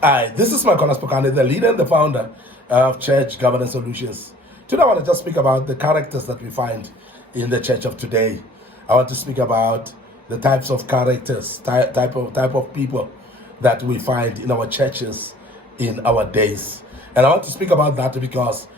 Hi, this is Micornus, Phokane, the leader and the founder of Church Governance Solutions. Today I want to just speak about the characters that we find in the church of today. I want to speak about the types of characters, type of people that we find in our churches in our days. And I want to speak about that because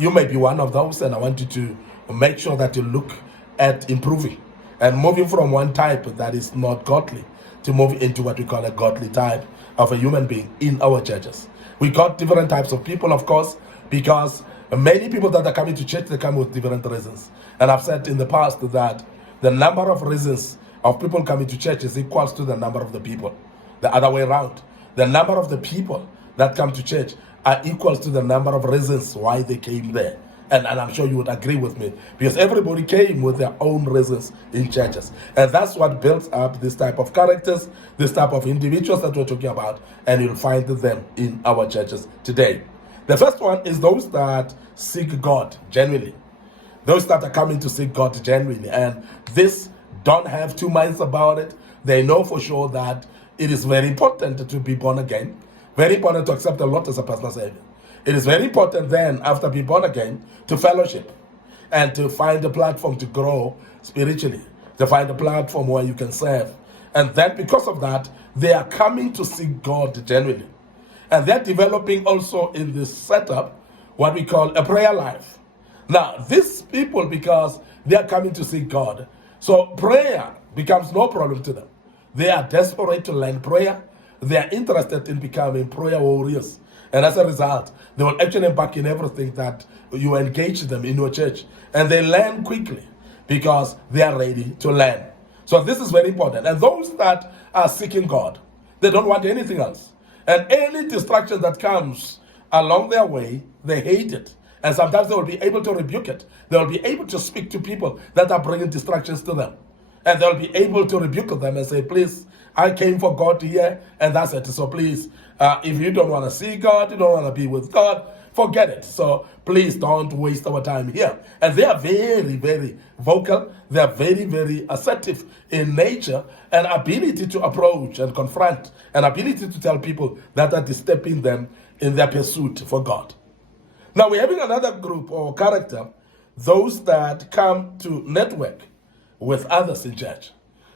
you may be one of those, and I want you to make sure that you look at improving and moving from one type that is not godly to move into what we call a godly type of a human being in our churches. We got different types of people, of course, because many people that are coming to church, they come with different reasons. And I've said in the past that the number of reasons of people coming to church is equals to the number of the people. The other way around. The number of the people that come to church are equals to the number of reasons why they came there. And I'm sure you would agree with me, because everybody came with their own reasons in churches. And that's what builds up this type of characters, this type of individuals that we're talking about, and you'll find them in our churches today. The first one is those that seek God genuinely. Those that are coming to seek God genuinely. And this don't have two minds about it. They know for sure that it is very important to be born again, very important to accept the Lord as a personal Savior. It is very important then, after being born again, to fellowship and to find a platform to grow spiritually, to find a platform where you can serve. And then because of that, they are coming to seek God genuinely. And they're developing also in this setup what we call a prayer life. Now, these people, because they are coming to seek God, so prayer becomes no problem to them. They are desperate to learn prayer. They are interested in becoming prayer warriors. And as a result, they will actually embark in everything that you engage them in your church. And they learn quickly because they are ready to learn. So this is very important. And those that are seeking God, they don't want anything else. And any distraction that comes along their way, they hate it. And sometimes they will be able to rebuke it. They will be able to speak to people that are bringing distractions to them. And they'll be able to rebuke them and say, please, I came for God here, and that's it. So please, if you don't want to see God, you don't want to be with God, forget it. So please don't waste our time here. And they are very, very vocal. They are very, very assertive in nature and ability to approach and confront, and ability to tell people that are disturbing them in their pursuit for God. Now we're having another group or character, those that come to network with others in church.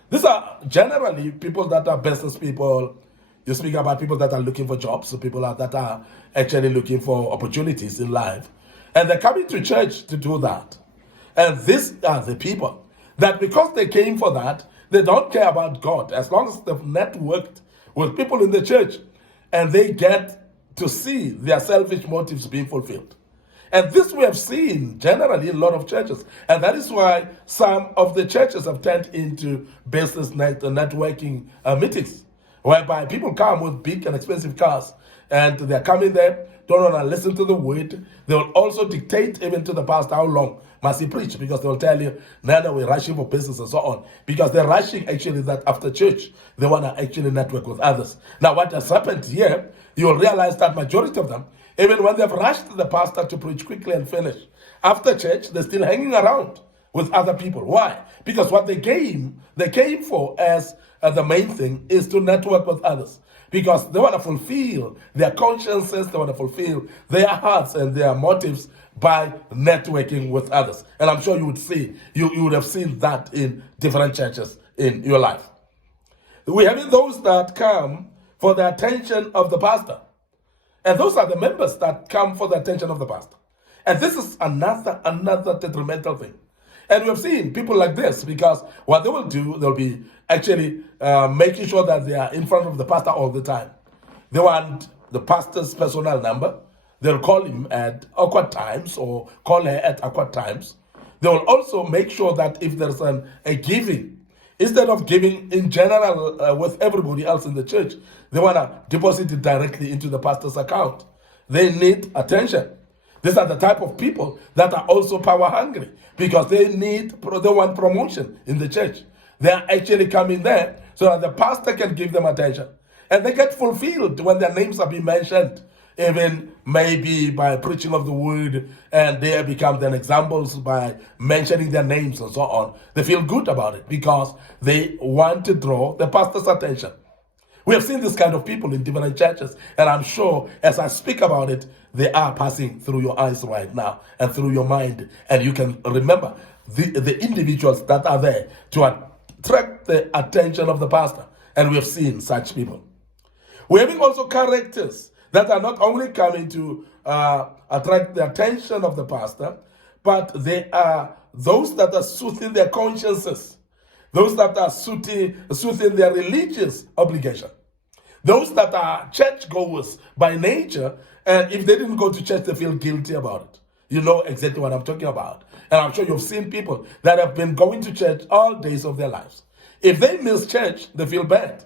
These are generally people that are business people. You speak about people that are looking for jobs, so people that are actually looking for opportunities in life. And they're coming to church to do that. And these are the people that, because they came for that, they don't care about God as long as they've networked with people in the church and they get to see their selfish motives being fulfilled. And this we have seen generally in a lot of churches. And that is why some of the churches have turned into business networking meetings, whereby people come with big and expensive cars, and they're coming there, don't want to listen to the word. They will also dictate even to the pastor how long must he preach, because they will tell you, no, we're rushing for business and so on. Because they're rushing actually that after church, they want to actually network with others. Now, what has happened here, you will realize that majority of them, even when they've rushed the pastor to preach quickly and finish, after church, they're still hanging around with other people. Why? Because what they came for as the main thing is to network with others. Because they want to fulfill their consciences, they want to fulfill their hearts and their motives by networking with others. And I'm sure you would have seen that in different churches in your life. We have those that come for the attention of the pastor. And those are the members that come for the attention of the pastor. And this is another detrimental thing. And we've seen people like this, because what they will do, they'll be actually making sure that they are in front of the pastor all the time. They want the pastor's personal number. They'll call him at awkward times or call her at awkward times. They will also make sure that if there's a giving, instead of giving in general with everybody else in the church, they want to deposit it directly into the pastor's account. They need attention. These are the type of people that are also power hungry, because they want promotion in the church. They are actually coming there so that the pastor can give them attention. And they get fulfilled when their names are being mentioned, even maybe by preaching of the word, and they become then examples by mentioning their names and so on. They feel good about it because they want to draw the pastor's attention. We have seen this kind of people in different churches, and I'm sure as I speak about it, they are passing through your eyes right now and through your mind, and you can remember the individuals that are there to attract the attention of the pastor, and we have seen such people. We're having also characters that are not only coming to attract the attention of the pastor, but they are those that are soothing their consciences, those that are soothing their religious obligation, those that are churchgoers by nature, and if they didn't go to church, they feel guilty about it. You know exactly what I'm talking about. And I'm sure you've seen people that have been going to church all days of their lives. If they miss church, they feel bad.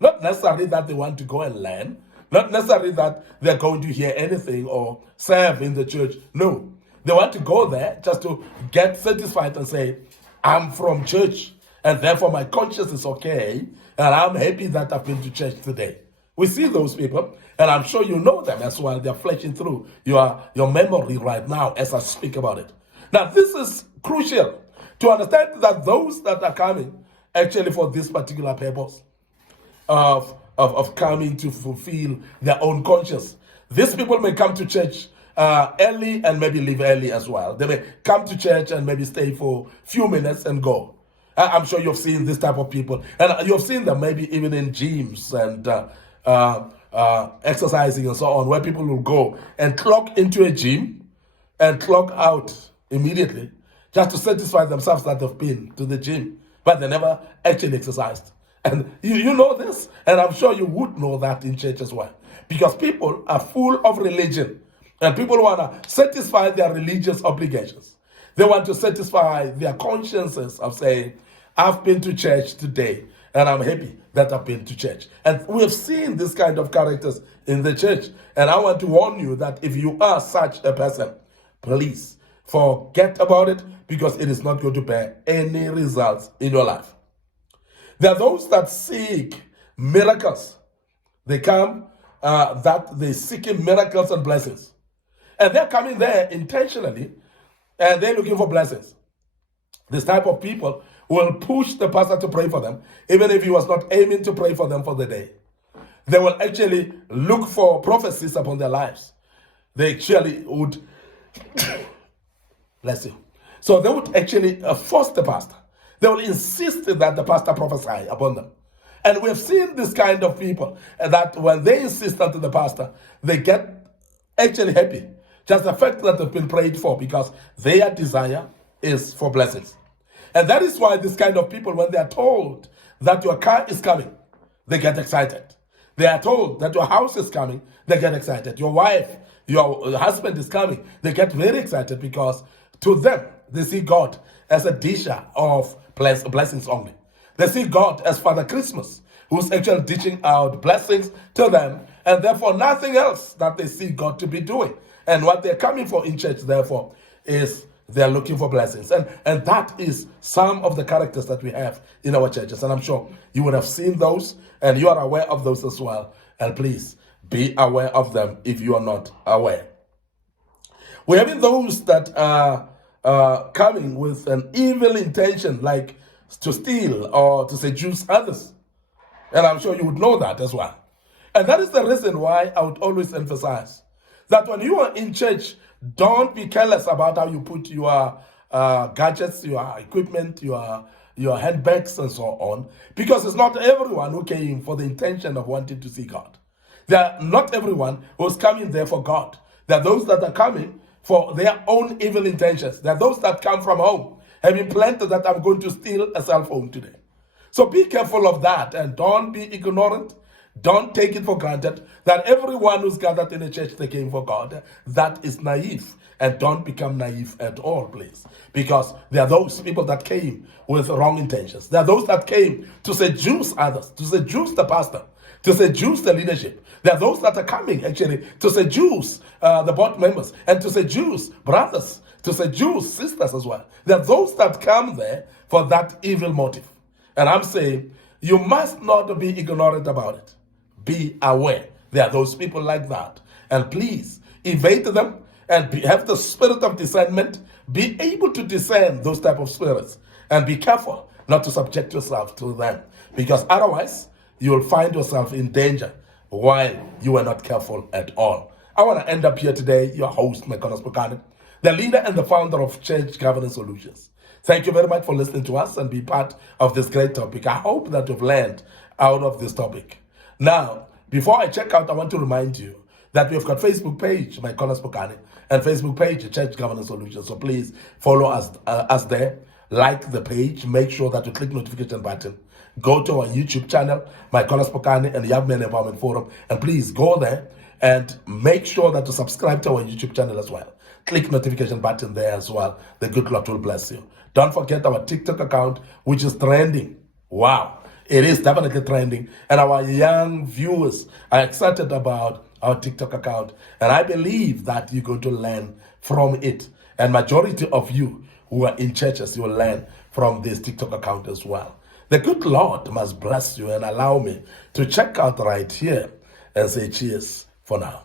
Not necessarily that they want to go and learn, not necessarily that they're going to hear anything or serve in the church. No, they want to go there just to get satisfied and say, I'm from church, and therefore my conscience is okay, and I'm happy that I've been to church today. We see those people, and I'm sure you know them as well. They're flashing through your memory right now as I speak about it. Now, this is crucial to understand that those that are coming actually for this particular purpose of coming to fulfill their own conscience. These people may come to church early and maybe leave early as well. They may come to church and maybe stay for a few minutes and go. I'm sure you've seen this type of people. And you've seen them maybe even in gyms and exercising and so on, where people will go and clock into a gym and clock out immediately just to satisfy themselves that they've been to the gym, but they never actually exercised. And you know this, and I'm sure you would know that in church as well. Because people are full of religion, and people want to satisfy their religious obligations. They want to satisfy their consciences of saying, I've been to church today, and I'm happy that I've been to church. And we have seen this kind of characters in the church. And I want to warn you that if you are such a person, please forget about it, because it is not going to bear any results in your life. There are those that seek miracles. They come that they seeking miracles and blessings. And they're coming there intentionally, and they're looking for blessings. This type of people will push the pastor to pray for them, even if he was not aiming to pray for them for the day. They will actually look for prophecies upon their lives. They actually would, bless you. So they would actually force the pastor. They will insist that the pastor prophesy upon them. And we've seen this kind of people that when they insist unto the pastor, they get actually happy. Just the fact that they've been prayed for, because their desire is for blessings. And that is why this kind of people, when they are told that your car is coming, they get excited. They are told that your house is coming, they get excited. Your wife, your husband is coming, they get very excited, because to them, they see God as a disher of blessings only. They see God as Father Christmas, who's actually dishing out blessings to them, and therefore nothing else that they see God to be doing. And what they're coming for in church, therefore, is they're looking for blessings. And that is some of the characters that we have in our churches. And I'm sure you would have seen those, and you are aware of those as well. And please be aware of them if you are not aware. We're having those that are coming with an evil intention, like to steal or to seduce others. And I'm sure you would know that as well. And that is the reason why I would always emphasize that when you are in church, don't be careless about how you put your gadgets, your equipment, your handbags, and so on, because it's not everyone who came for the intention of wanting to see God. Not everyone who's coming there for God. There are those that are coming for their own evil intentions. There are those that come from home, having planned that I'm going to steal a cell phone today. So be careful of that, and don't be ignorant. Don't take it for granted that everyone who's gathered in a church, they came for God. That is naive. And don't become naive at all, please. Because there are those people that came with wrong intentions. There are those that came to seduce others, to seduce the pastor, to seduce the leadership. There are those that are coming, actually, to seduce the board members, and to seduce brothers, to seduce sisters as well. There are those that come there for that evil motive. And I'm saying, you must not be ignorant about it. Be aware. There are those people like that. And please, evade them and have the spirit of discernment. Be able to discern those type of spirits. And be careful not to subject yourself to them. Because otherwise, you will find yourself in danger while you are not careful at all. I want to end up here today, your host, Micornus, the leader and the founder of Church Governance Solutions. Thank you very much for listening to us and be part of this great topic. I hope that you've learned out of this topic. Now, before I check out, I want to remind you that we've got Facebook page, Micornus, and Facebook page, Church Governance Solutions. So please follow us there. Like the page. Make sure that you click notification button. Go to our YouTube channel, Micornus and Young Men Empowerment Forum, and please go there and make sure that you subscribe to our YouTube channel as well. Click notification button there as well. The good Lord will bless you. Don't forget our TikTok account, which is trending. Wow, it is definitely trending, and our young viewers are excited about our TikTok account, and I believe that you're going to learn from it. And majority of you who are in churches, you will learn from this TikTok account as well. The good Lord must bless you and allow me to check out right here and say cheers for now.